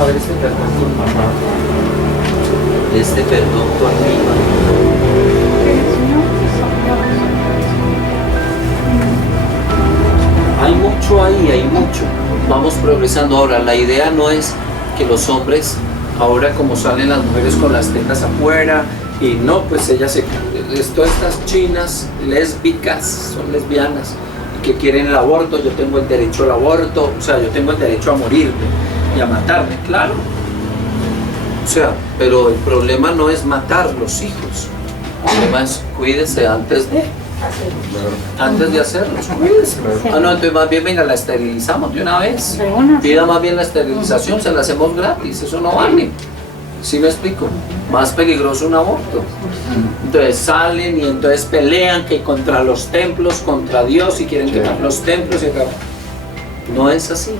a ver este perdón con mamá. Este perdón con mi mamá. Hay mucho ahí, hay mucho. Vamos progresando. Ahora, la idea no es que los hombres, ahora como salen las mujeres con las tetas afuera, y no, pues ellas todas estas chinas lésbicas, son lesbianas, que quieren el aborto, yo tengo el derecho al aborto, o sea, yo tengo el derecho a morirme y a matarme, claro. O sea, pero el problema no es matar los hijos, el problema es cuídese antes de hacerlos, cuídese. Ah, no, entonces más bien venga, la esterilizamos de una vez, pida más bien la esterilización, se la hacemos gratis, eso no vale. ¿Sí me explico? Más peligroso un aborto. Entonces salen y entonces pelean que contra los templos, contra Dios, y quieren quemar los templos y acabar. No es así,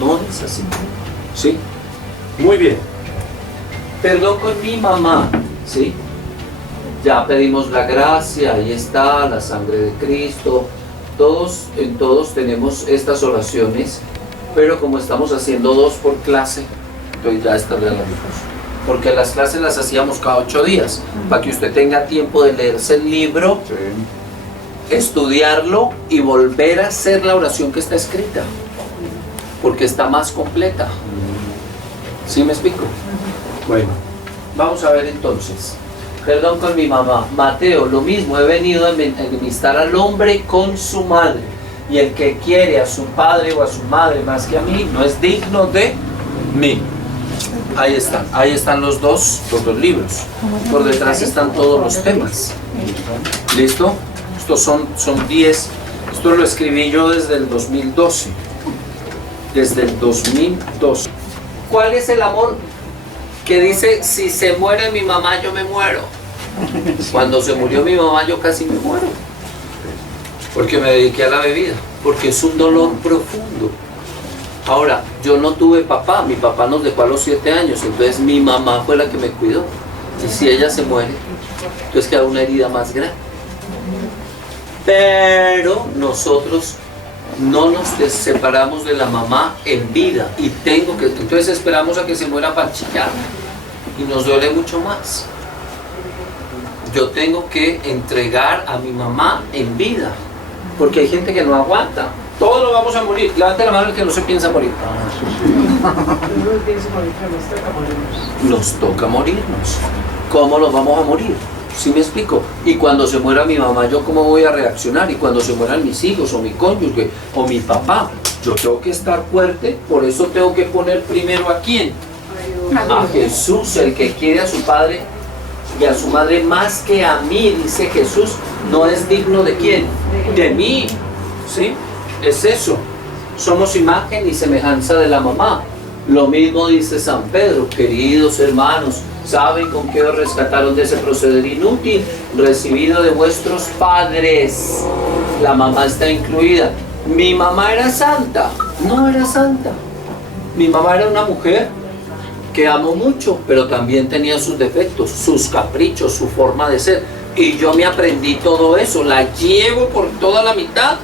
no es así. ¿Sí? Muy bien. Perdón con mi mamá, ¿sí? Ya pedimos la gracia, ahí está, la sangre de Cristo. En todos tenemos estas oraciones, pero como estamos haciendo 2 por clase, entonces ya está realizado. Porque las clases las hacíamos cada 8 días, para que usted tenga tiempo de leerse el libro, estudiarlo y volver a hacer la oración que está escrita, porque está más completa. ¿Sí me explico? Bueno, vamos a ver entonces. Perdón con mi mamá. Mateo, lo mismo, he venido a enemistar al hombre con su madre, y el que quiere a su padre o a su madre más que a mí, no es digno de mí. Ahí están los dos libros. Por detrás están todos los temas. ¿Listo? Estos son 10. Esto lo escribí yo desde el 2012. Desde el 2012. ¿Cuál es el amor que dice, si se muere mi mamá, yo me muero? Cuando se murió mi mamá, yo casi me muero. Porque me dediqué a la bebida. Porque es un dolor profundo. Ahora, yo no tuve papá, mi papá nos dejó a los 7 años, entonces mi mamá fue la que me cuidó. Y si ella se muere, entonces queda una herida más grande. Pero nosotros no nos separamos de la mamá en vida, y entonces esperamos a que se muera para chillar, y nos duele mucho más. Yo tengo que entregar a mi mamá en vida, porque hay gente que no aguanta. Todos nos vamos a morir. Levante la mano el que no se piensa morir. Nos toca morirnos. ¿Cómo nos vamos a morir? ¿Sí me explico? Y cuando se muera mi mamá, ¿yo cómo voy a reaccionar? Y cuando se mueran mis hijos, o mi cónyuge, o mi papá, yo tengo que estar fuerte. Por eso tengo que poner primero ¿a quién? A Jesús, el que quiere a su padre y a su madre más que a mí, dice Jesús, no es digno ¿de quién? De mí. ¿Sí? Es eso, somos imagen y semejanza de la mamá. Lo mismo dice San Pedro: queridos hermanos, ¿saben con qué os rescataron de ese proceder inútil recibido de vuestros padres? La mamá está incluida. ¿Mi mamá era santa? No era santa. Mi mamá era una mujer que amo mucho, pero también tenía sus defectos, sus caprichos, su forma de ser. Y yo me aprendí todo eso, la llevo por toda la mitad,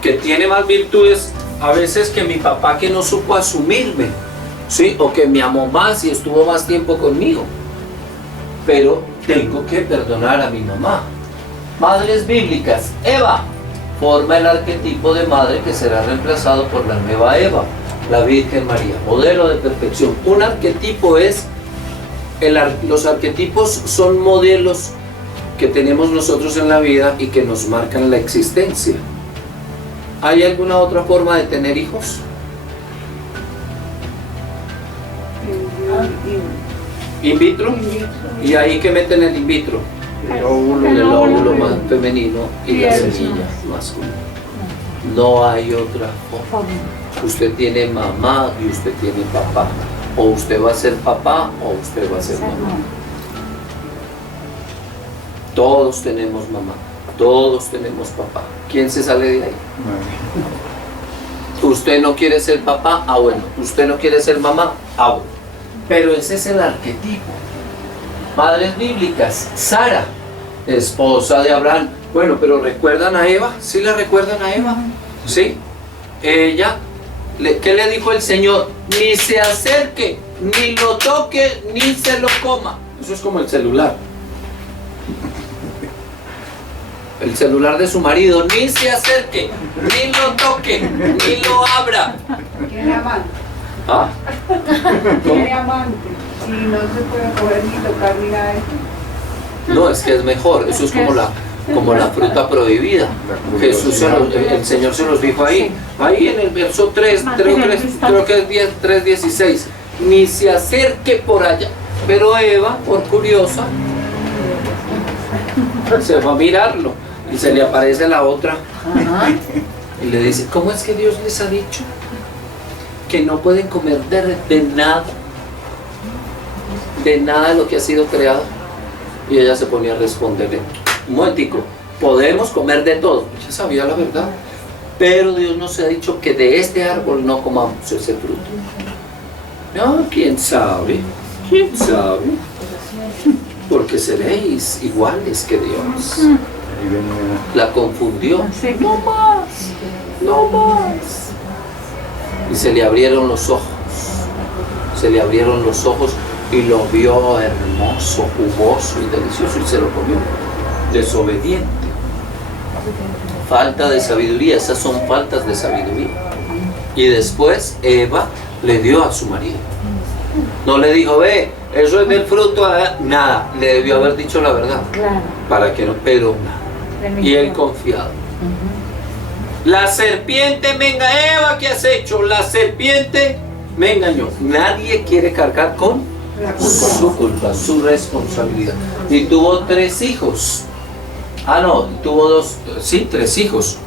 que tiene más virtudes a veces que mi papá, que no supo asumirme, ¿sí? O que me amó más y estuvo más tiempo conmigo. Pero tengo que perdonar a mi mamá. Madres bíblicas. Eva forma el arquetipo de madre que será reemplazado por la nueva Eva, la Virgen María, modelo de perfección. Un arquetipo es, los arquetipos son modelos que tenemos nosotros en la vida y que nos marcan la existencia. ¿Hay alguna otra forma de tener hijos? ¿In vitro? ¿Y ahí qué meten el in vitro? El óvulo más femenino y la semilla masculina. No hay otra forma. Usted tiene mamá y usted tiene papá. O usted va a ser papá o usted va a ser mamá. Todos tenemos mamá. Todos tenemos papá. ¿Quién se sale de ahí? Usted no quiere ser papá, bueno. Usted no quiere ser mamá, bueno. Pero ese es el arquetipo. Madres bíblicas. Sara, esposa de Abraham. Bueno, pero ¿recuerdan a Eva? ¿Sí la recuerdan a Eva? Sí. Ella ¿Qué le dijo el Señor? Ni se acerque, ni lo toque, ni se lo coma. Eso es como el celular. El celular de su marido, ni se acerque, ni lo toque, ni lo abra. Tiene amante. ¿Ah? Tiene amante. Si no se puede coger ni tocar ni nada de eso. No, es que es mejor. Eso es como la fruta prohibida. Jesús, el Señor se los dijo ahí. Ahí en el verso 3, creo que es 3:16. Ni se acerque por allá. Pero Eva, por curiosa, se va a mirarlo. Y se le aparece la otra. Y le dice, ¿cómo es que Dios les ha dicho que no pueden comer de nada? De nada de lo que ha sido creado. Y ella se ponía a responderle, un momentico, podemos comer de todo. Ella sabía la verdad. Pero Dios nos ha dicho que de este árbol no comamos ese fruto. No, ¿quién sabe? ¿Quién sabe? Porque seréis iguales que Dios. La confundió. No más, no más. Y se le abrieron los ojos. Se le abrieron los ojos y lo vio hermoso, jugoso y delicioso y se lo comió. Desobediente. Falta de sabiduría, esas son faltas de sabiduría. Y después Eva le dio a su marido. No le dijo, ve, eso es del fruto, nada. Le debió haber dicho la verdad. Claro. Para que no, pero nada. Y él confiado. La serpiente me engañó. Eva, ¿qué has hecho? La serpiente me engañó. Nadie quiere cargar con su culpa, su responsabilidad. Y tuvo 3 hijos. Ah, no, tuvo 2, sí, 3 hijos.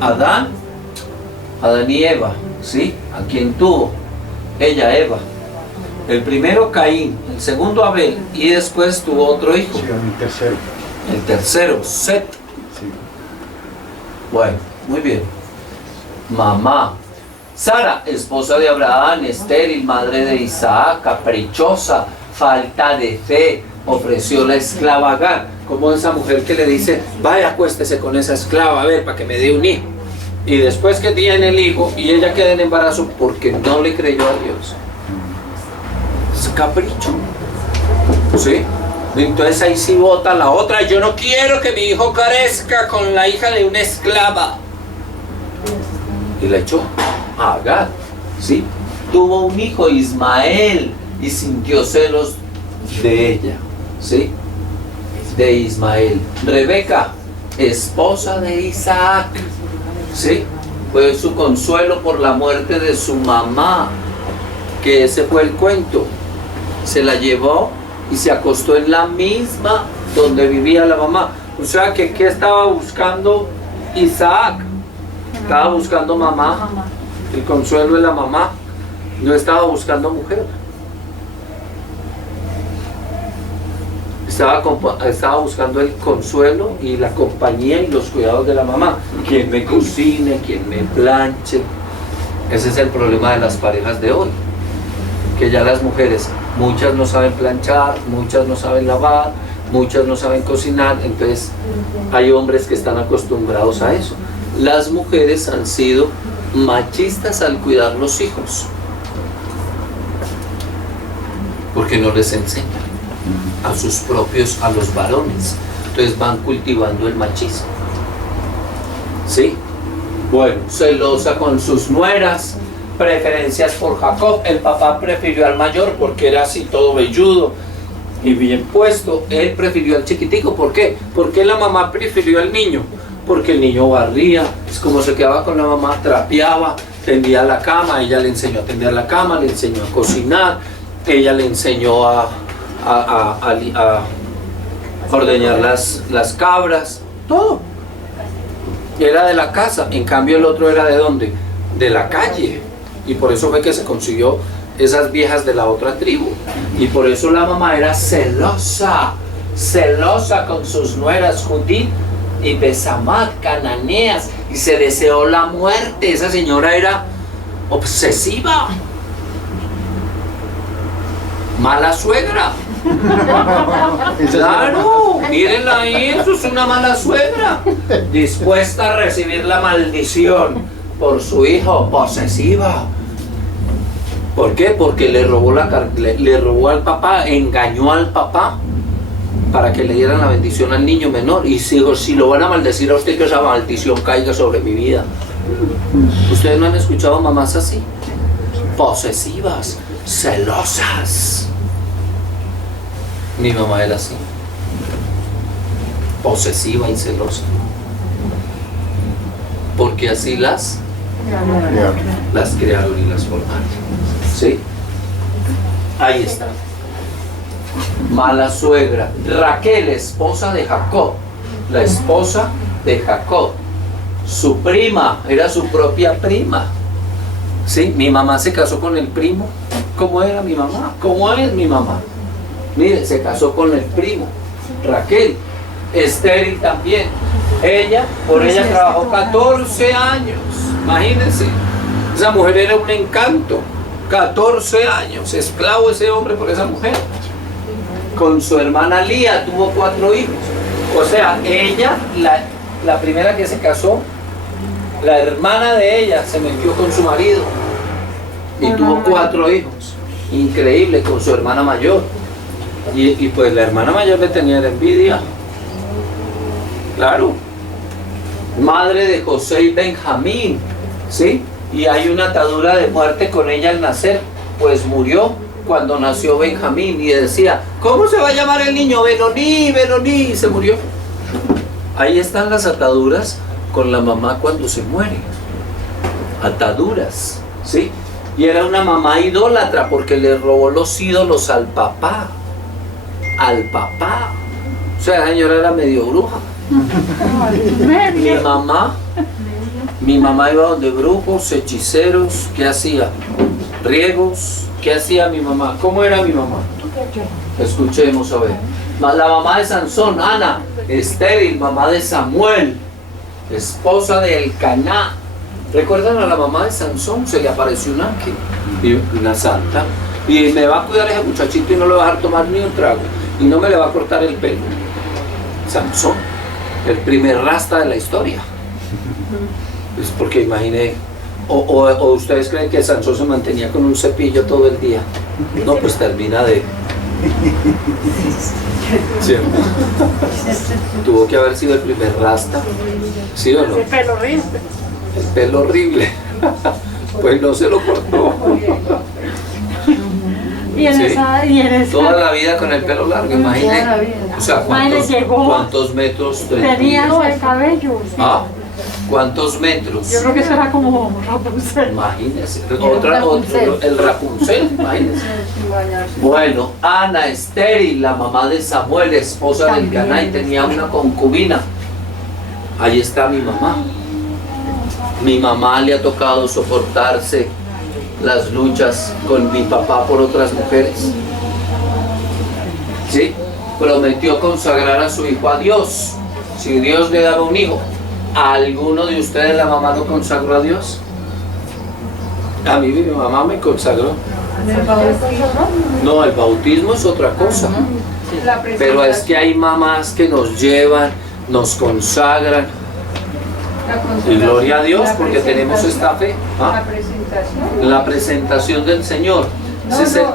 Adán y Eva, ¿sí? ¿A quién tuvo? Ella, Eva. El primero Caín, el segundo Abel, y después tuvo otro hijo. Sí, el tercero. El tercero, Set. Sí. Bueno, muy bien. Mamá. Sara, esposa de Abraham, estéril, madre de Isaac, caprichosa, falta de fe, ofreció la esclava Agar. Como esa mujer que le dice, vaya, acuéstese con esa esclava, a ver, para que me dé un hijo. Y después que tiene el hijo y ella queda en embarazo porque no le creyó a Dios. Es capricho. ¿Sí? Entonces ahí sí vota la otra. Yo no quiero que mi hijo carezca con la hija de una esclava. Y la echó a Agar. ¿Sí? Tuvo un hijo, Ismael, y sintió celos de ella. ¿Sí? De Ismael. Rebeca, esposa de Isaac. ¿Sí? Fue su consuelo por la muerte de su mamá. Que ese fue el cuento. Se la llevó y se acostó en la misma donde vivía la mamá. O sea que ¿qué estaba buscando Isaac? Estaba buscando mamá. El consuelo de la mamá. No estaba buscando mujer. Estaba buscando el consuelo y la compañía y los cuidados de la mamá. Quien me cocine, quien me planche. Ese es el problema de las parejas de hoy. Que ya las mujeres, muchas no saben planchar, muchas no saben lavar, muchas no saben cocinar. Entonces hay hombres que están acostumbrados a eso. Las mujeres han sido machistas al cuidar los hijos. Porque no les enseñan a sus propios, a los varones. Entonces van cultivando el machismo. ¿Sí? Bueno, celosa con sus nueras, preferencias por Jacob. El papá prefirió al mayor porque era así todo velludo y bien puesto. Él prefirió al chiquitico. ¿Por qué? Porque la mamá prefirió al niño. Porque el niño barría, es como se quedaba con la mamá, trapeaba, tendía la cama. Ella le enseñó a tender la cama, le enseñó a cocinar, ella le enseñó a ordeñar las cabras, todo. Era de la casa. En cambio el otro era ¿de dónde? De la calle. Y por eso fue que se consiguió esas viejas de la otra tribu. Y por eso la mamá era celosa, celosa con sus nueras Judith y Besamat, cananeas, y se deseó la muerte. Esa señora era obsesiva, mala suegra. Claro, mírenla ahí, eso es una mala suegra, dispuesta a recibir la maldición por su hijo, posesiva. ¿Por qué? Porque le robó al papá, engañó al papá para que le dieran la bendición al niño menor. Y si lo van a maldecir a usted, que esa maldición caiga sobre mi vida. ¿Ustedes no han escuchado mamás así? Posesivas, celosas. Mi mamá era así, posesiva y celosa, porque así las crearon y las formaron. ¿Sí? Ahí está. Mala suegra. Raquel, esposa de Jacob, la esposa de Jacob, su prima, era su propia prima. ¿Sí? Mi mamá se casó con el primo. ¿Cómo era mi mamá? ¿Cómo es mi mamá? Mire, se casó con el primo. Raquel, estéril también. Por ella trabajó 14 años. Imagínense, esa mujer era un encanto. 14 años, esclavo ese hombre por esa mujer. Con su hermana Lía tuvo 4 hijos. O sea, ella, la primera que se casó, la hermana de ella se metió con su marido y tuvo 4 hijos. Increíble, con su hermana mayor. Y pues la hermana mayor le tenía la envidia. Claro. Madre de José y Benjamín, ¿sí? Y hay una atadura de muerte con ella al nacer, pues murió cuando nació Benjamín y decía, ¿cómo se va a llamar el niño? Benoní, Benoní, y se murió. Ahí están las ataduras con la mamá cuando se muere. Ataduras, ¿sí? Y era una mamá idólatra porque le robó los ídolos al papá. Al papá. O sea, la señora era medio bruja. Mi mamá iba donde brujos, hechiceros. ¿Qué hacía? Riegos. ¿Qué hacía mi mamá? ¿Cómo era mi mamá? Escuchemos a ver. La mamá de Sansón, Ana, estéril, mamá de Samuel, esposa de Elcaná. ¿Recuerdan a la mamá de Sansón? Se le apareció un ángel, una santa, y me va a cuidar ese muchachito y no le va a dejar tomar ni un trago, y no me le va a cortar el pelo. Sansón, el primer rasta de la historia. Es porque imaginé, o ustedes creen que Sansón se mantenía con un cepillo todo el día. No, pues termina de... ¿Cierto? Tuvo que haber sido el primer rasta, ¿sí o no? El pelo horrible. El pelo horrible. Pues no se lo cortó. Y en ¿Sí? esa, y en esa, Toda la vida con el pelo largo, imagínate. O sea, ¿cuántos metros? tenía el cabello. Sí. Ah, ¿cuántos metros? Yo creo que eso era como Rapunzel. Imagínense. El Rapunzel, imagínense. Bueno, Ana, estéril, la mamá de Samuel, esposa del Elcaná, y tenía una concubina. Ahí está mi mamá. Mi mamá le ha tocado soportarse las luchas con mi papá por otras mujeres. ¿Sí? Prometió consagrar a su hijo a Dios. Si Dios le daba un hijo, ¿a alguno de ustedes la mamá lo consagró a Dios? A mí mi mamá me consagró. No, el bautismo es otra cosa. Pero es que hay mamás que nos llevan, nos consagran. Y gloria a Dios porque tenemos esta fe. ¿Ah? La presentación. La presentación del Señor.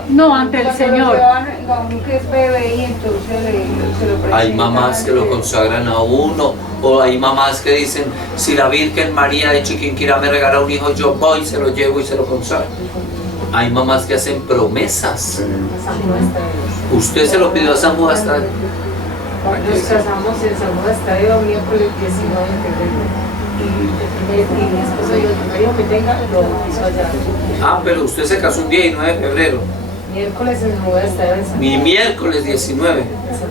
No, ante el Señor. Que es bebé y entonces se lo presentan. Hay mamás que lo consagran a uno, o hay mamás que dicen, si la Virgen María de Chiquinquirá me regala un hijo, yo voy, se lo llevo y se lo consagro. Hay mamás que hacen promesas. Usted se lo pidió a San Juan hasta... Nos casamos en San Juan Estadio miércoles 19 de febrero. Y mi esposo y yo, el marido que tenga, lo hizo allá. Ah, pero usted se casó un día 19 de febrero. Miércoles en San Juan Estadio. Mi miércoles 19.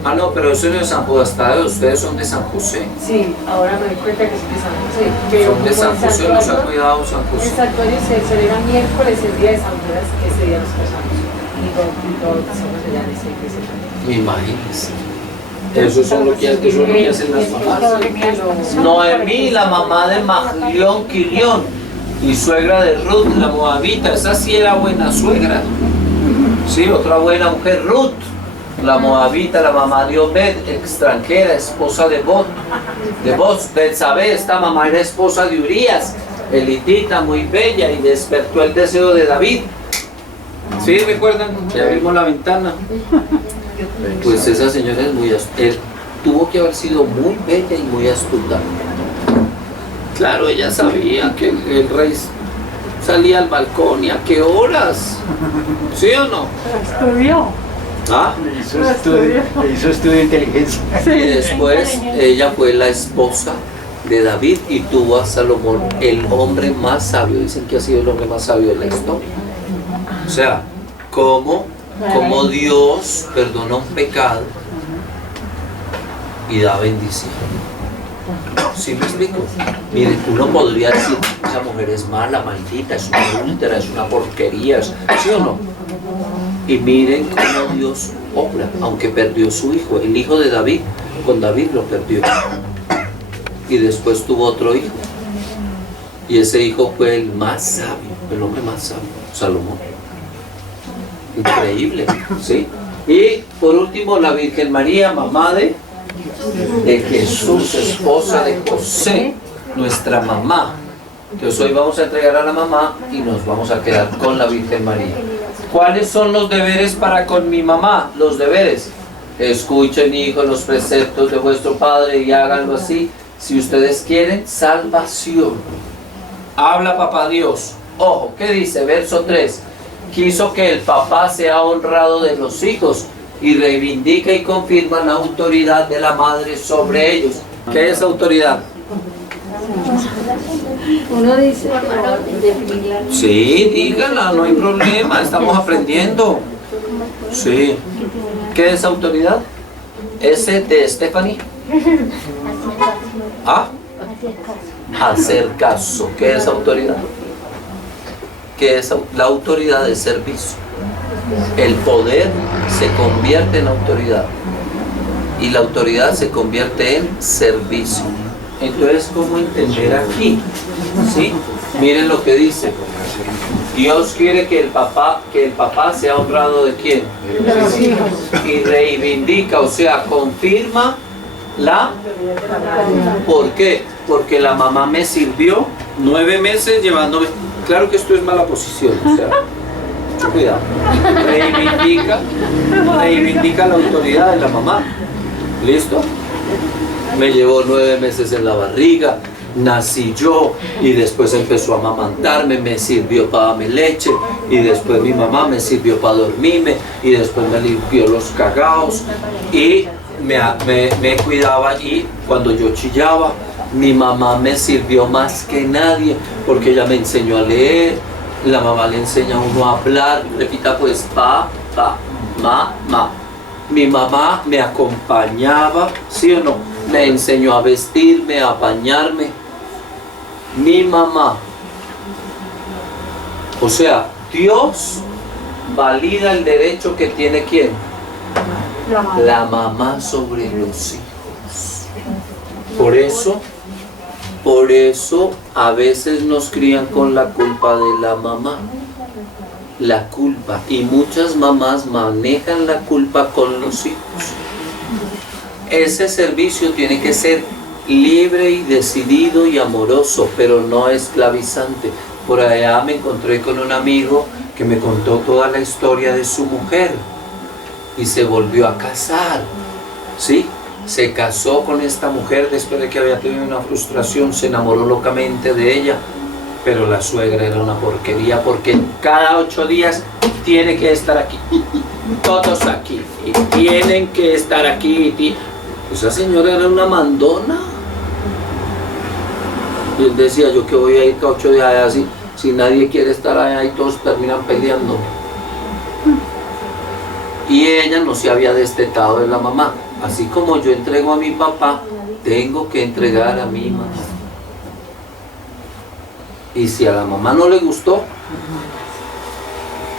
Ah, no, pero eso no es San Juan Estadio, ustedes son de San José. Sí, ahora me doy cuenta que son de San José. Pero Son de San José, los ha cuidado San El José. santuario se celebra miércoles, el día de San Juan, ese día nos casamos. Y todos somos allá en esa iglesia también. Imagínense. Eso es lo que hacen las mamás. Noemí, la mamá de Maglión Quilión, y suegra de Ruth, la moabita. Esa sí era buena suegra. Sí, otra buena mujer, Ruth, la moabita, la mamá de Obed, extranjera, esposa de Boz. Betsabé, esta mamá era esposa de Urías, elitita, muy bella, y despertó el deseo de David. ¿Sí recuerdan? Ya abrimos la ventana. Pues esa señora es muy astuta. Tuvo que haber sido muy bella y muy astuta. Claro, ella sabía que el rey salía al balcón y a qué horas. ¿Sí o no? Estudió. ¿Ah? Hizo estudio de inteligencia. Y después ella fue la esposa de David y tuvo a Salomón, el hombre más sabio. Dicen que ha sido el hombre más sabio de la historia. O sea, cómo Dios perdona un pecado y da bendición. ¿Sí me explico? Miren, uno podría decir, esa mujer es mala, maldita, es una adúltera, es una porquería, ¿sí o no? Y miren cómo Dios obra, aunque perdió su hijo, el hijo de David, con David lo perdió. Y después tuvo otro hijo. Y ese hijo fue el más sabio, el hombre más sabio, Salomón. Increíble, ¿sí? Y por último, la Virgen María, mamá de Jesús, esposa de José, nuestra mamá. Entonces hoy vamos a entregar a la mamá y nos vamos a quedar con la Virgen María. ¿Cuáles son los deberes para con mi mamá? Los deberes. Escuchen, hijos, los preceptos de vuestro Padre y háganlo así. Si ustedes quieren salvación. Habla papá Dios. Ojo, ¿qué dice? Verso 3. Quiso que el papá sea honrado de los hijos y reivindica y confirma la autoridad de la madre sobre ellos. ¿Qué es autoridad? Uno dice, Sí, dígala, no hay problema, estamos aprendiendo. Sí. ¿Qué es autoridad? ¿Ese de Stephanie? ¿Ah? Hacer caso. ¿Qué es autoridad? ¿Qué es la autoridad de servicio? El poder se convierte en autoridad y la autoridad se convierte en servicio. Entonces, ¿cómo entender aquí? ¿Sí? Miren lo que dice. Dios quiere que el papá sea honrado de quién? De los hijos. Y reivindica, o sea, confirma la... ¿Por qué? Porque la mamá me sirvió 9 meses llevándome... Claro que esto es mala posición, o sea, mucho cuidado. Reivindica la autoridad de la mamá. ¿Listo? Me llevó 9 meses en la barriga, nací yo y después empezó a amamantarme, me sirvió para darme leche y después mi mamá me sirvió para dormirme y después me limpió los cagaos y me cuidaba, y cuando yo chillaba mi mamá me sirvió más que nadie porque ella me enseñó a leer. La mamá le enseña a uno a hablar, repita pues pa, ma. Mi mamá me acompañaba, ¿sí o no? Me enseñó a vestirme, a bañarme. Mi mamá. O sea, Dios valida el derecho que tiene ¿quién? La mamá sobre los hijos. Por eso a veces nos crían con la culpa de la mamá. La culpa, y muchas mamás manejan la culpa con los hijos. Ese servicio tiene que ser libre y decidido y amoroso, pero no esclavizante. Por allá me encontré con un amigo que me contó toda la historia de su mujer y se volvió a casar, ¿sí? Se casó con esta mujer después de que había tenido una frustración, se enamoró locamente de ella, pero la suegra era una porquería porque cada 8 días tiene que estar aquí, todos aquí, y tienen que estar aquí. Esa señora era una mandona. Y él decía, yo que voy a ir cada 8 días así, si nadie quiere estar allá y todos terminan peleando. Y ella no se había destetado de la mamá. Así como yo entrego a mi papá, tengo que entregar a mi mamá. Y si a la mamá no le gustó,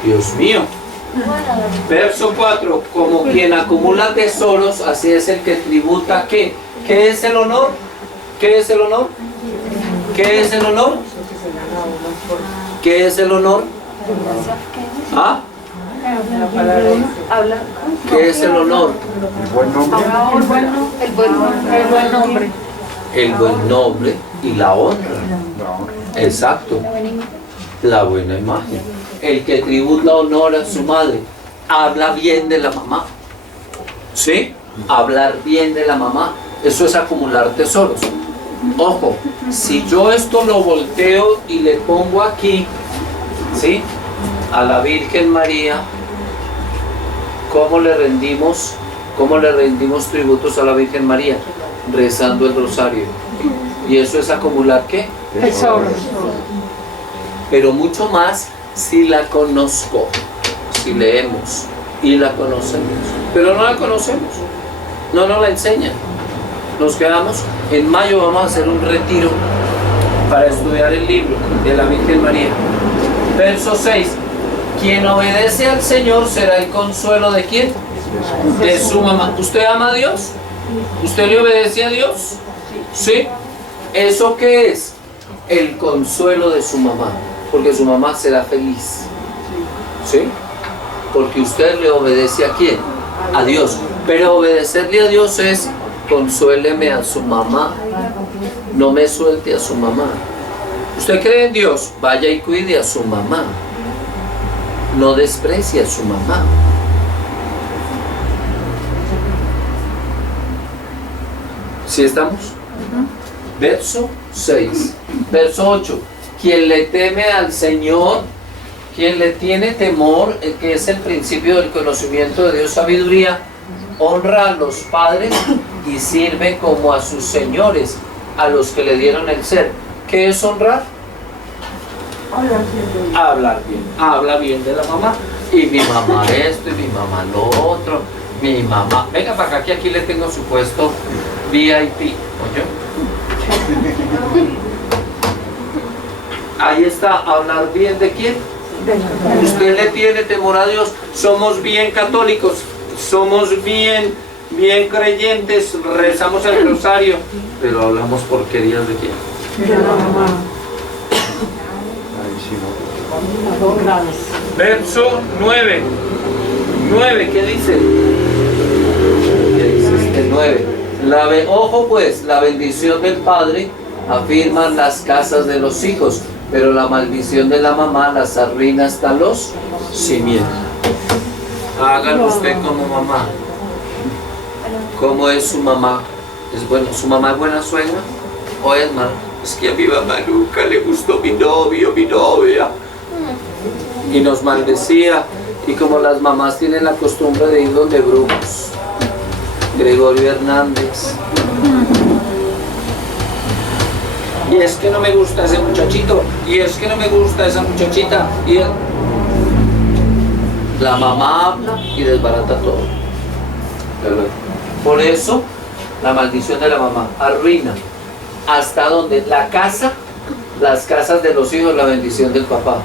Dios mío. Verso 4, como quien acumula tesoros, así es el que tributa. ¿Qué? ¿Qué es el honor? ¿Qué es el honor? ¿Qué es el honor? ¿Qué es el honor? ¿Ah? ¿Qué es el honor? El buen nombre. El buen nombre. el buen nombre y la honra. Exacto. La buena imagen. El que tributa honor a su madre, habla bien de la mamá. ¿Sí? Hablar bien de la mamá, eso es acumular tesoros. Ojo, si yo esto lo volteo y le pongo aquí, ¿sí? A la Virgen María, ¿cómo le rendimos tributos a la Virgen María? Rezando el rosario. ¿Y eso es acumular qué? Tesoros. Pero mucho más si la conozco, si leemos y la conocemos. Pero no la conocemos, no nos la enseñan. Nos quedamos, en mayo vamos a hacer un retiro para estudiar el libro de la Virgen María. Verso 6. Quien obedece al Señor será el consuelo ¿de quién? De su mamá. ¿Usted ama a Dios? ¿Usted le obedece a Dios? ¿Sí? ¿Eso qué es? El consuelo de su mamá. Porque su mamá será feliz. ¿Sí? Porque usted le obedece ¿a quién? A Dios. Pero obedecerle a Dios es: consuéleme a su mamá, no me suelte a su mamá. Usted cree en Dios, vaya y cuide a su mamá, no desprecie a su mamá. ¿Sí estamos? Verso 6. Verso 8. Quien le teme al Señor, quien le tiene temor, que es el principio del conocimiento de Dios, sabiduría, honra a los padres y sirve como a sus señores, a los que le dieron el ser. ¿Qué es honrar? Hablar bien. Habla bien de la mamá. Y mi mamá esto, y mi mamá lo otro. Mi mamá, venga para acá, que aquí le tengo su puesto VIP. ¿Oye? Ahí está, hablar bien ¿de quién? Usted le tiene temor a Dios. Somos bien católicos, somos bien creyentes, rezamos el rosario, pero hablamos porquerías ¿de quién? De la mamá. Verso 9. 9, ¿qué dice? ¿Qué dice este 9? Ojo pues, la bendición del padre afirma las casas de los hijos, pero la maldición de la mamá las arruina hasta los cimientos. Hágalo usted como mamá. ¿Cómo es su mamá? ¿Es bueno? ¿Su mamá es buena suegra? ¿O es mala? Es que a mi mamá nunca le gustó mi novio, mi novia. Y nos maldecía. Y como las mamás tienen la costumbre de ir donde brujos. Gregorio Hernández. Y es que no me gusta ese muchachito. Y es que no me gusta esa muchachita. Y la mamá habla y desbarata todo. Por eso, la maldición de la mamá arruina hasta donde la casa, las casas de los hijos, la bendición del papá.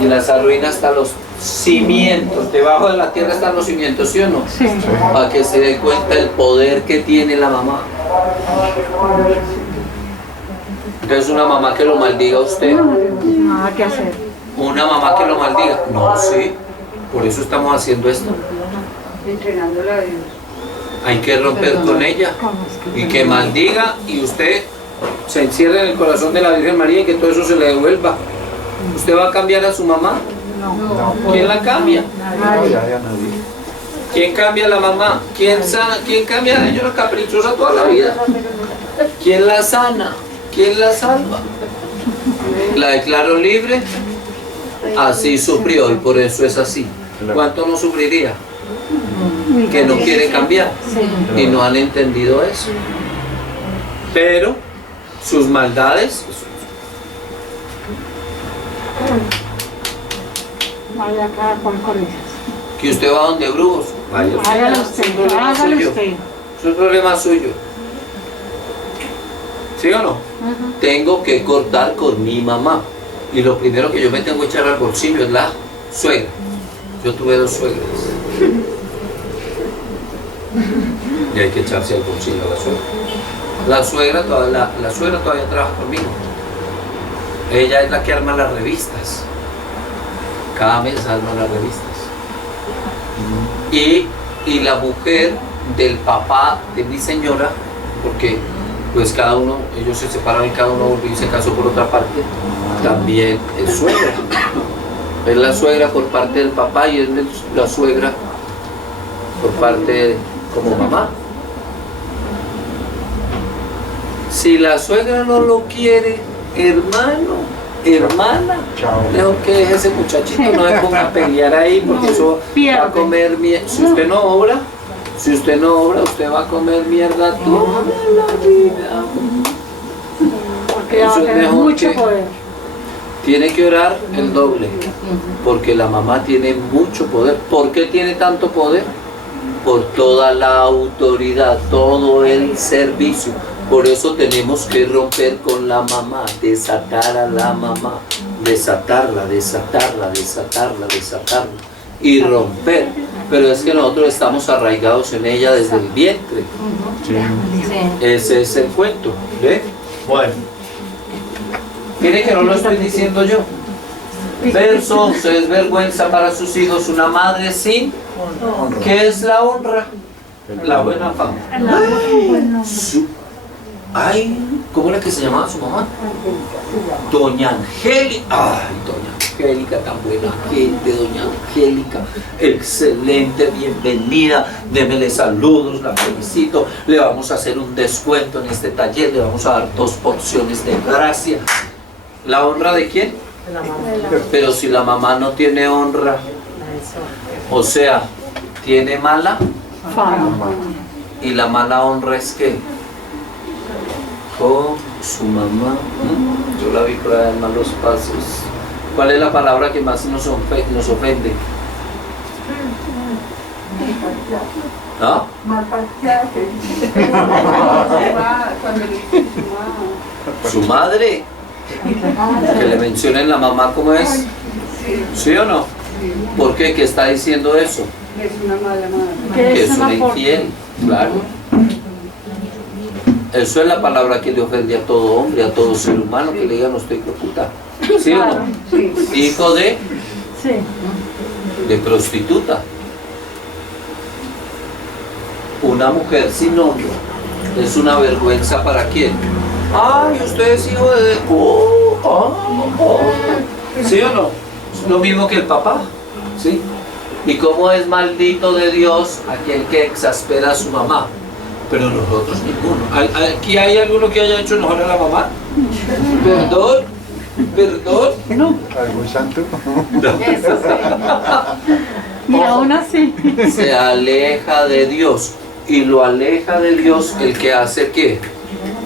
Y las arruina hasta los cimientos. Debajo de la tierra están los cimientos, ¿sí o no? Sí. Para que se dé cuenta el poder que tiene la mamá. Entonces, una mamá que lo maldiga a usted. Nada que hacer. Una mamá que lo maldiga. No, sí. Por eso estamos haciendo esto. Entrenándola a Dios. Hay que romper con ella. Y que maldiga y usted se encierre en el corazón de la Virgen María y que todo eso se le devuelva. ¿Usted va a cambiar a su mamá? No. ¿Quién la cambia? ¿Quién cambia a la mamá? ¿Quién sana? ¿Quién cambia a ella la caprichosa toda la vida? ¿Quién la sana? ¿Quién la salva? ¿La declaró libre? Así sufrió y por eso es así. ¿Cuánto no sufriría? Que no quiere cambiar y no han entendido eso. Pero sus maldades, Vaya cada cual con ellas. que usted va donde brujos, vaya usted. Hágalo usted, Es un problema hágalo suyo. usted. Es un problema suyo. ¿Sí o no? Tengo que cortar con mi mamá. Y lo primero que yo me tengo que echar al bolsillo es la suegra. Yo tuve 2 suegras. Y hay que echarse al bolsillo a la suegra. La suegra todavía trabaja conmigo. Ella es la que arma las revistas. Cada mes arma las revistas. Y la mujer del papá de mi señora, porque pues cada uno, ellos se separaron y cada uno volvió y se casó por otra parte, también es suegra. Es la suegra por parte del papá y es la suegra por parte como mamá. Si la suegra no lo quiere, hermano, hermana, mejor que deje ese muchachito, no me ponga a pelear ahí porque eso va a comer mierda. Si usted no obra, usted va a comer mierda toda la vida. Porque va a Eso es tener mejor mucho que- poder. Tiene que orar el doble, porque la mamá tiene mucho poder. ¿Por qué tiene tanto poder? Por toda la autoridad, todo el servicio. Por eso tenemos que romper con la mamá, desatar a la mamá, desatarla, desatarla, desatarla, desatarla y romper. Pero es que nosotros estamos arraigados en ella desde el vientre. Ese es el cuento, ¿ve? Bueno. Mire que no lo estoy diciendo yo. Verso 11, es vergüenza para sus hijos una madre sin. ¿Qué es la honra? La buena fama. Ay, ¿cómo era que se llamaba su mamá? Doña Angélica. Ay, Doña Angélica, tan buena gente, Doña Angélica. Excelente, bienvenida. Démele saludos, la felicito. Le vamos a hacer un descuento en este taller, le vamos a dar 2 porciones de gracia. ¿La honra de quién? Pero si la mamá no tiene honra, o sea, tiene mala, y la mala honra es que con su mamá, yo la vi por ahí en malos pasos. ¿Cuál es la palabra que más nos ofende? ¿Ah? Cuando le dice Su madre. Que le mencionen la mamá, ¿cómo es? ¿Sí o no? ¿Por qué? ¿Qué está diciendo eso? es una mala madre. Que es una infiel, claro. Eso es la palabra que le ofende a todo hombre, a todo ser humano, que le digan usted hijo de puta. ¿Sí o no? Sí. Hijo de Sí. prostituta. Una mujer sin honra es una vergüenza para quién. Ay, usted es hijo de. ¿Sí o no? Es lo mismo que el papá. ¿Sí? Y cómo es maldito de Dios aquel que exaspera a su mamá. Pero nosotros ninguno. ¿Aquí hay alguno que haya hecho enojar a la mamá? Perdón, perdón. ¿Algún santo? Y aún así. Se aleja de Dios. Y lo aleja de Dios el que hace que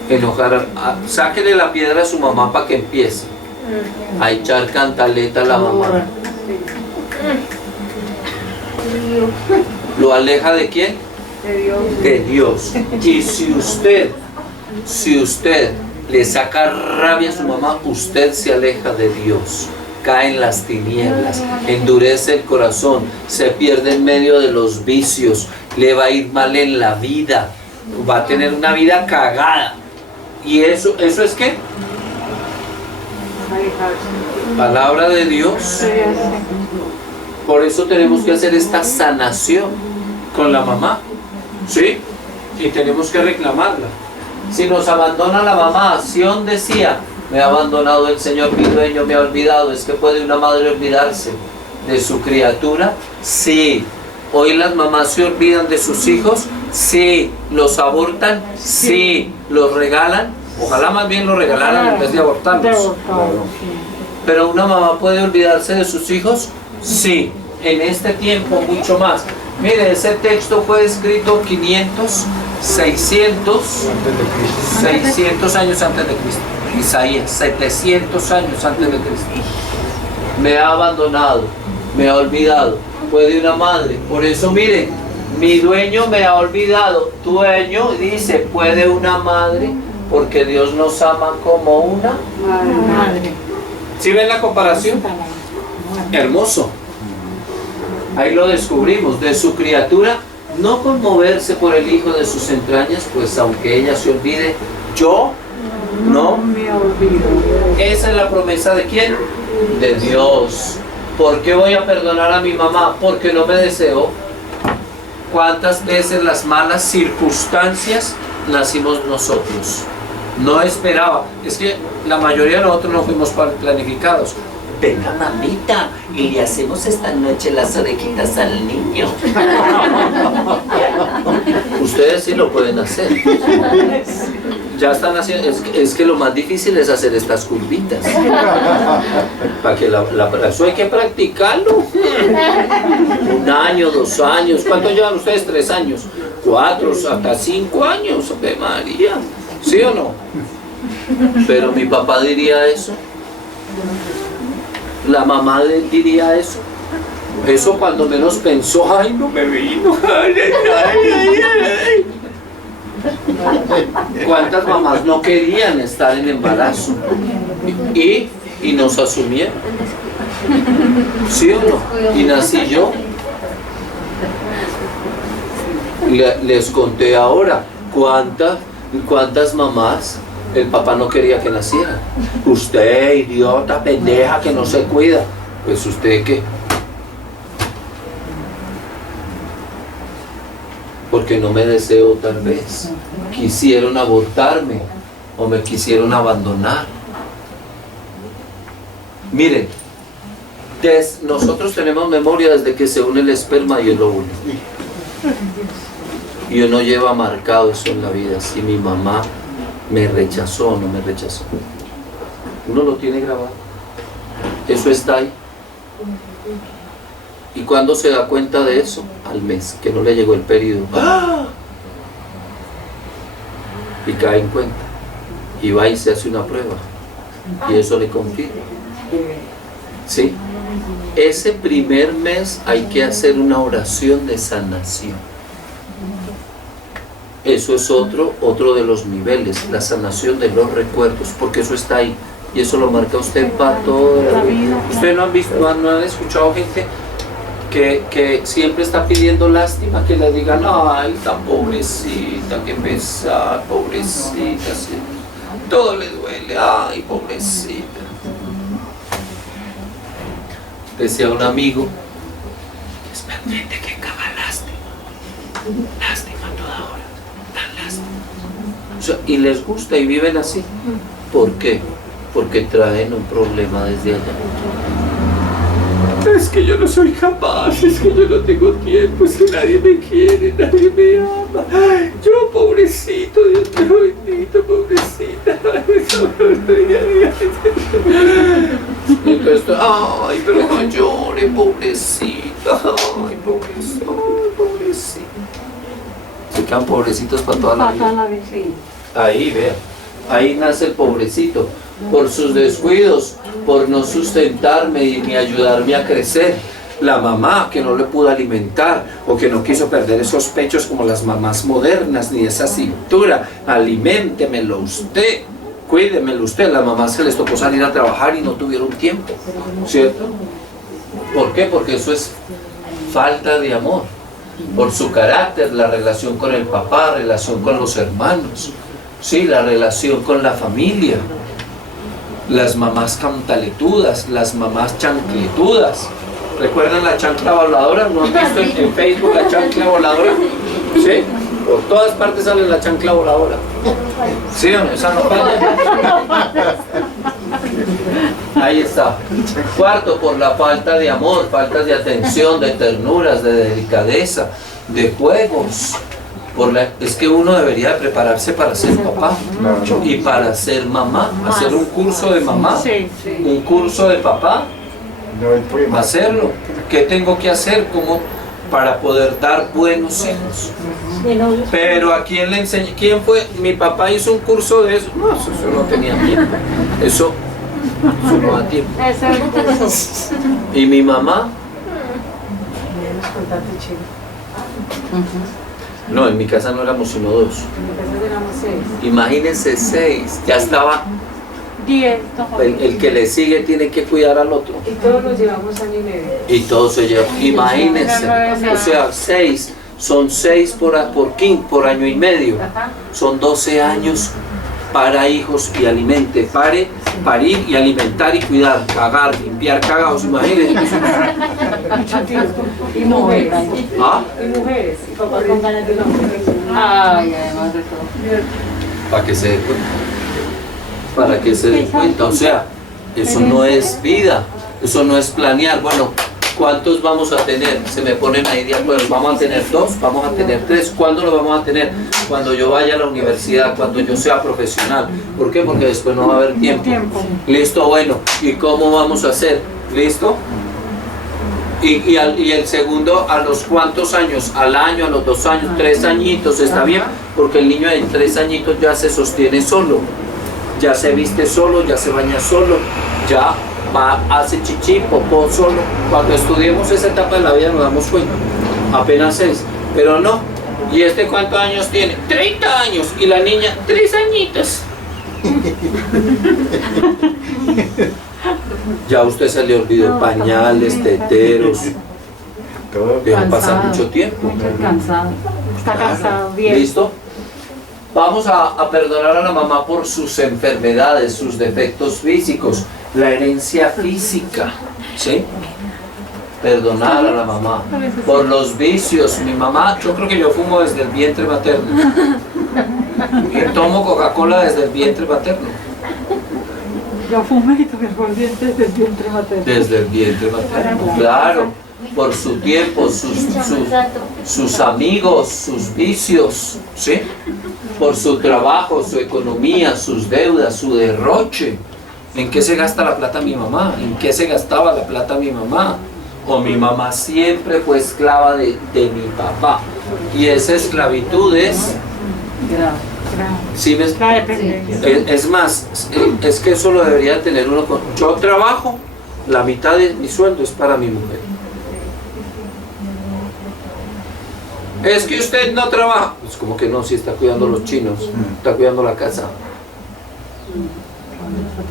enojar. Sáquele la piedra a su mamá para que empiece a echar cantaleta a la mamá. ¿Lo aleja de quién? De Dios. De Dios. Y si usted le saca rabia a su mamá, usted se aleja de Dios. Cae en las tinieblas, endurece el corazón, se pierde en medio de los vicios, le va a ir mal en la vida, va a tener una vida cagada. ¿Y eso es qué? Palabra de Dios. Por eso tenemos que hacer esta sanación con la mamá, ¿sí? Y tenemos que reclamarla. Si nos abandona la mamá, Sión decía, me ha abandonado el Señor, mi dueño me ha olvidado. ¿Es que puede una madre olvidarse de su criatura? Sí. ¿Hoy las mamás se olvidan de sus hijos? Sí. ¿Los abortan? Sí. ¿Los regalan? Ojalá más bien los regalaran en vez de abortarlos. ¿Pero una mamá puede olvidarse de sus hijos? Sí. En este tiempo mucho más. Mire, ese texto fue escrito 500, 600 años antes de Cristo. Isaías, 700 años antes de Cristo. Me ha abandonado, me ha olvidado. Puede una madre. Por eso, mire, mi dueño me ha olvidado. Dueño, dice, puede una madre, porque Dios nos ama como una Madre. ¿Sí ven la comparación? Hermoso. Ahí lo descubrimos. De su criatura, no conmoverse por el hijo de sus entrañas, pues aunque ella se olvide, yo no me olvido. Esa es la promesa de quién? De Dios. ¿Por qué voy a perdonar a mi mamá? Porque no me deseó. ¿Cuántas veces las malas circunstancias nacimos nosotros. No esperaba, es que la mayoría de nosotros no fuimos planificados. Venga, mamita, y le hacemos esta noche las orejitas al niño. Ustedes sí lo pueden hacer. Ya están haciendo, es que lo más difícil es hacer estas curvitas. Para que eso hay que practicarlo. 1 año, 2 años. ¿Cuánto llevan ustedes? 3 años, 4, hasta 5 años. ¡Ave María! ¿Sí o no? Pero mi papá diría eso. La mamá diría eso. Eso cuando menos pensó, ay, no me vino. Ay, ay, ay, ay. ¿Cuántas mamás no querían estar en embarazo? Y nos asumieron. ¿Sí o no? Y nací yo. Les conté ahora cuántas mamás el papá no quería que naciera. Usted, idiota, pendeja, que no se cuida. Pues usted, ¿qué? Porque no me deseo tal vez. Quisieron abortarme o me quisieron abandonar. Miren, nosotros tenemos memoria desde que se une el esperma y el óvulo. Y uno lleva marcado eso en la vida. Si mi mamá me rechazó o no me rechazó. Uno lo tiene grabado. Eso está ahí. ¿Y cuándo se da cuenta de eso? Al mes, que no le llegó el periodo. ¡Ah! Y cae en cuenta. Y va y se hace una prueba. Y eso le confirma. ¿Sí? Ese primer mes hay que hacer una oración de sanación. Eso es otro de los niveles, la sanación de los recuerdos, porque eso está ahí. Y eso lo marca usted para toda la vida. Ustedes no han visto, no han escuchado gente que siempre está pidiendo lástima, que le digan, ay, tan pobrecita, qué pesar, pobrecita, sí. Todo le duele, ay, pobrecita. Decía un amigo, es pendiente que caga lástima toda hora, tan lástima. O sea, y les gusta y viven así. ¿Por qué? Porque traen un problema desde allá. Es que yo no soy capaz, es que yo no tengo tiempo, es que nadie me quiere, nadie me ama. Yo, pobrecito, Dios mío bendito, pobrecita. Entonces, ay, pero no llore, pobrecita, ay, pobrecita. Se quedan pobrecitos para toda la vida. Ahí, vean, ahí nace el pobrecito. Por sus descuidos, por no sustentarme ni ayudarme a crecer. La mamá que no le pudo alimentar o que no quiso perder esos pechos como las mamás modernas, ni esa cintura. Aliméntemelo usted, cuídemelo usted. Las mamás que les tocó salir a trabajar y no tuvieron tiempo, ¿cierto? ¿Por qué? Porque eso es falta de amor. Por su carácter, la relación con el papá, relación con los hermanos, sí, la relación con la familia. Las mamás cantaletudas, las mamás chancletudas. ¿Recuerdan la chancla voladora? ¿No han visto en Facebook la chancla voladora? ¿Sí? Por todas partes sale la chancla voladora. ¿Sí o no? Esa no falla. Ahí está. Cuarto, por la falta de amor, falta de atención, de ternuras, de delicadeza, de juegos. Es que uno debería prepararse para ser papá y para ser mamá, hacer un curso de mamá, un curso de papá, hacerlo. ¿Qué tengo que hacer para poder dar buenos hijos? Pero ¿a quién le enseñé? ¿Quién fue? Mi papá hizo un curso de eso. No, eso no tenía tiempo. Eso no da tiempo. ¿Y mi mamá? No, en mi casa no éramos sino 2. En mi casa éramos 6. Imagínense 6. Ya estaba 10. el que le sigue tiene que cuidar al otro. Y todos nos llevamos año y medio. Y todos se llevan. Imagínense. O sea, 6. Son 6 por año y medio. Son 12 años para hijos y alimente, parir y alimentar y cuidar, cagar, limpiar cagados, imagínense. Y mujeres. ¿Ah? Y mujeres. Y papás con ganas de nombre. Ay, además de todo. Para que se dé cuenta. Para que se dé cuenta. O sea, eso no es vida, eso no es planear. Bueno, ¿cuántos vamos a tener? Se me ponen ahí de acuerdo. ¿Vamos a tener 2? ¿Vamos a tener 3? ¿Cuándo lo vamos a tener? Cuando yo vaya a la universidad, cuando yo sea profesional. ¿Por qué? Porque después no va a haber tiempo. Listo, bueno. ¿Y cómo vamos a hacer? ¿Listo? Y el segundo, ¿a los cuántos años? ¿Al año, a los 2 años, 3 añitos? ¿Está bien? Porque el niño de 3 añitos ya se sostiene solo. Ya se viste solo, ya se baña solo, ya hace chichi, popó solo. Cuando estudiemos esa etapa de la vida nos damos cuenta, apenas es, pero no. ¿Y este cuántos años tiene? 30 años, y la niña 3 añitos. Ya a usted se le olvidó pañales, teteros, dejó pasar mucho tiempo. Cansado. Está cansado, bien. ¿Listo? Vamos a perdonar a la mamá por sus enfermedades, sus defectos físicos, la herencia física, ¿sí? Perdonar a la mamá por los vicios. Mi mamá, yo creo que yo fumo desde el vientre materno y tomo Coca-Cola desde el vientre materno. Yo fumé y tomé aguardiente desde el vientre materno. Desde el vientre materno, claro. Por su tiempo, sus amigos, sus vicios, ¿sí? Por su trabajo, su economía, sus deudas, su derroche. ¿En qué se gasta la plata mi mamá? ¿En qué se gastaba la plata mi mamá? O mi mamá siempre fue esclava de mi papá. Y esa esclavitud es... ¿Sí me es más, es que eso lo debería tener uno con... Yo trabajo, la mitad de mi sueldo es para mi mujer. Es que usted no trabaja. Pues como que no, si está cuidando a los chinos, está cuidando la casa.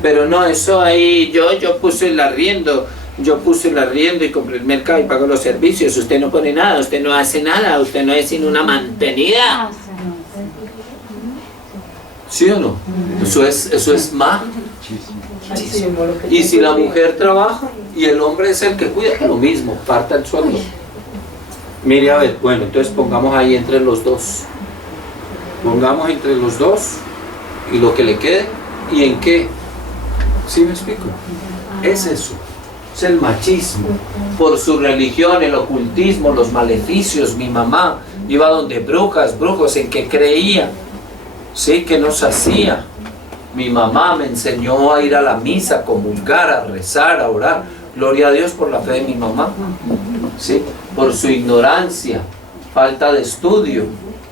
Pero no, eso ahí, yo puse el arriendo, y compré el mercado y pago los servicios. Usted no pone nada, usted no hace nada, usted no es sino una mantenida. ¿Sí o no? Eso es más. Y si la mujer trabaja y el hombre es el que cuida, lo mismo, parta el sueldo. Mire, a ver, bueno, entonces pongamos ahí entre los dos. Pongamos entre los dos y lo que le quede y en qué. ¿Sí me explico? Es eso. Es el machismo. Por su religión, el ocultismo, los maleficios. Mi mamá iba donde brujos, ¿en qué creía? ¿Sí? ¿Qué nos hacía? Mi mamá me enseñó a ir a la misa, a comulgar, a rezar, a orar. Gloria a Dios por la fe de mi mamá. ¿Sí? Por su ignorancia, falta de estudio.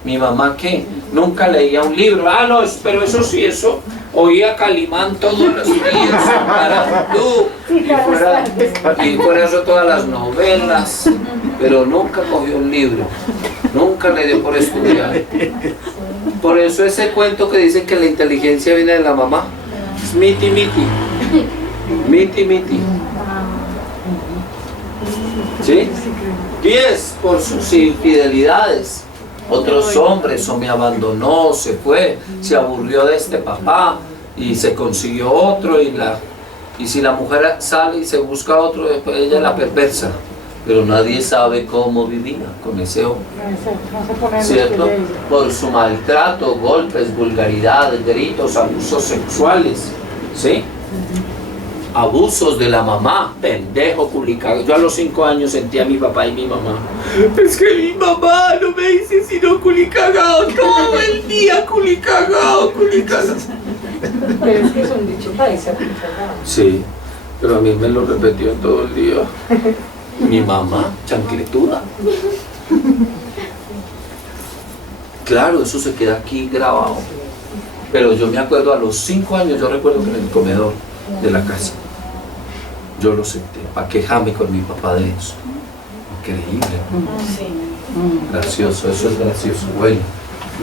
Mi mamá, ¿qué? Nunca leía un libro. Ah, no, pero eso sí, eso. Oía Calimán todos los días. Y fuera eso todas las novelas. Pero nunca cogió un libro. Nunca le dio por estudiar. Por eso ese cuento que dicen que la inteligencia viene de la mamá. Es miti. ¿Sí? 10 por sus infidelidades. Otros hombres, o me abandonó, se fue, se aburrió de este papá y se consiguió otro, y si la mujer sale y se busca otro, después ella es la perversa. Pero nadie sabe cómo vivía con ese hombre, ¿cierto? Por su maltrato, golpes, vulgaridades, gritos, abusos sexuales, ¿sí? Abusos de la mamá, pendejo, culicagado. Yo a los 5 años sentí a mi papá y mi mamá. Es que mi mamá no me dice sino culicagado, todo el día culicagado. Pero es que es un dicho paisa, culicagado. Sí, pero a mí me lo repetió todo el día. Mi mamá, chancletuda. Claro, eso se queda aquí grabado. Pero yo me acuerdo a los 5 años, yo recuerdo que en el comedor de la casa yo lo senté para quejarme con mi papá de eso. Increíble, ¿no? Gracioso, eso es gracioso. Bueno,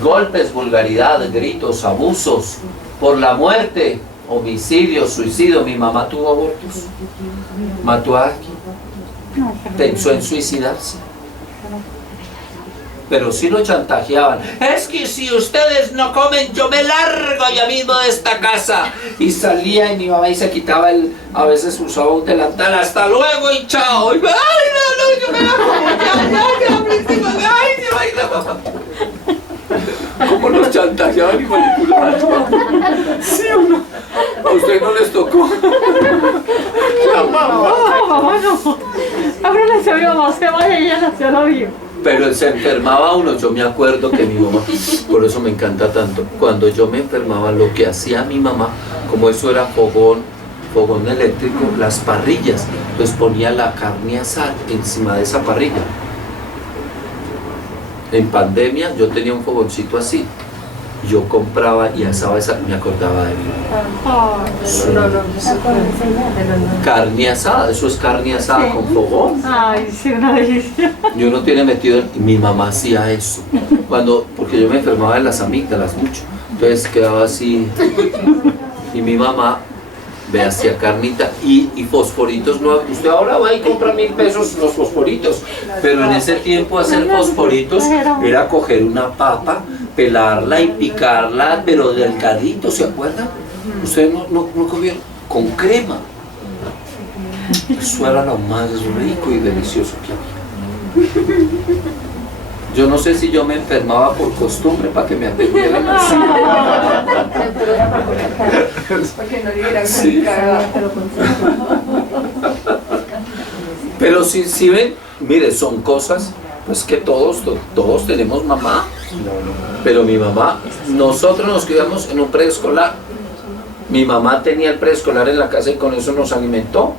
golpes, vulgaridades, gritos, abusos, por la muerte, homicidio, suicidio. Mi mamá tuvo abortos, mató a alguien, pensó en suicidarse. pero sí lo chantajeaban. Es que si ustedes no comen, yo me largo ya mismo de esta casa. Y salía y mi mamá y se quitaba a veces usaba un delantal, hasta luego y chao. Y, ay, no, yo me la como, príncipe, ay, se va a ir la mamá. ¿Cómo nos chantajeaban y manipulaban? ¿Sí o no? ¿A usted no les tocó? La mamá. No, mamá no. Ahora le decía a mi mamá, se vaya y ella nació lo vio. Pero se enfermaba uno, yo me acuerdo que mi mamá, por eso me encanta tanto, cuando yo me enfermaba, lo que hacía mi mamá, como eso era fogón eléctrico, las parrillas, entonces ponía la carne asada encima de esa parrilla. En pandemia yo tenía un fogoncito así, yo compraba y asaba esa, me acordaba de mi mamá. Sí. Carne asada, eso es carne asada con fogón. Ay, sí, una delicia. Y uno tiene metido, mi mamá hacía eso, porque yo me enfermaba de las amígdalas mucho, entonces quedaba así, y mi mamá me hacía carnita y fosforitos, no, usted ahora va y compra 1.000 pesos los fosforitos, pero en ese tiempo hacer fosforitos era coger una papa, pelarla y picarla, pero delgadito, ¿se acuerdan? Ustedes no comieron con crema. Eso era lo más rico y delicioso que había. Yo no sé si yo me enfermaba por costumbre para que me atendieran así. Porque no dieran Sí. Pero si ven, mire, son cosas, pues que todos tenemos mamá. Pero mi mamá, nosotros nos criamos en un preescolar. Mi mamá tenía el preescolar en la casa y con eso nos alimentó.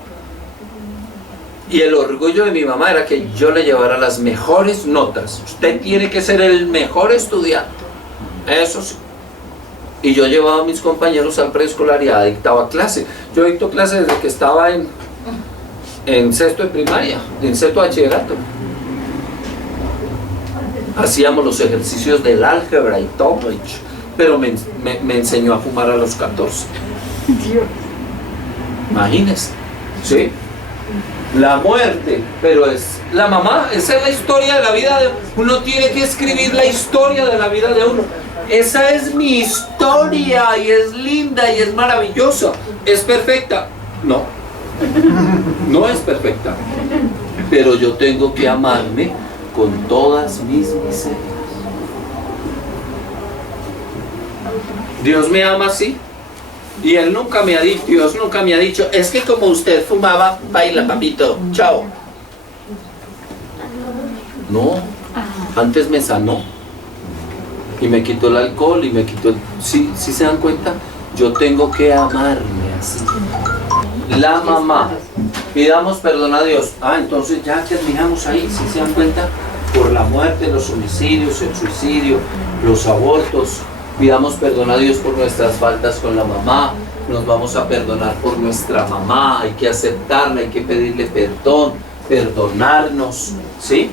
Y el orgullo de mi mamá era que yo le llevara las mejores notas. Usted tiene que ser el mejor estudiante. Eso sí. Y yo llevaba a mis compañeros al preescolar y dictaba clase. Yo dicto clase desde que estaba en sexto de primaria, en sexto de bachillerato. Hacíamos los ejercicios del álgebra y todo. Pero me enseñó a fumar a los 14. Dios. Imagínense. ¿Sí? La muerte, pero es la mamá, esa es la historia de la vida de uno. Tiene que escribir la historia de la vida de uno. Esa es mi historia y es linda y es maravillosa. ¿Es perfecta? No, no es perfecta, pero yo tengo que amarme con todas mis miserias. Dios me ama así. Y Dios nunca me ha dicho, es que como usted fumaba, baila papito, chao. No, antes me sanó. Y me quitó el alcohol y me quitó ¿Sí se dan cuenta? Yo tengo que amarme así. La mamá, pidamos perdón a Dios. Entonces ya terminamos ahí, ¿sí se dan cuenta? Por la muerte, los homicidios, el suicidio, los abortos. Pidamos perdón a Dios por nuestras faltas con la mamá. Nos vamos a perdonar por nuestra mamá. Hay que aceptarla, hay que pedirle perdón, perdonarnos, ¿sí?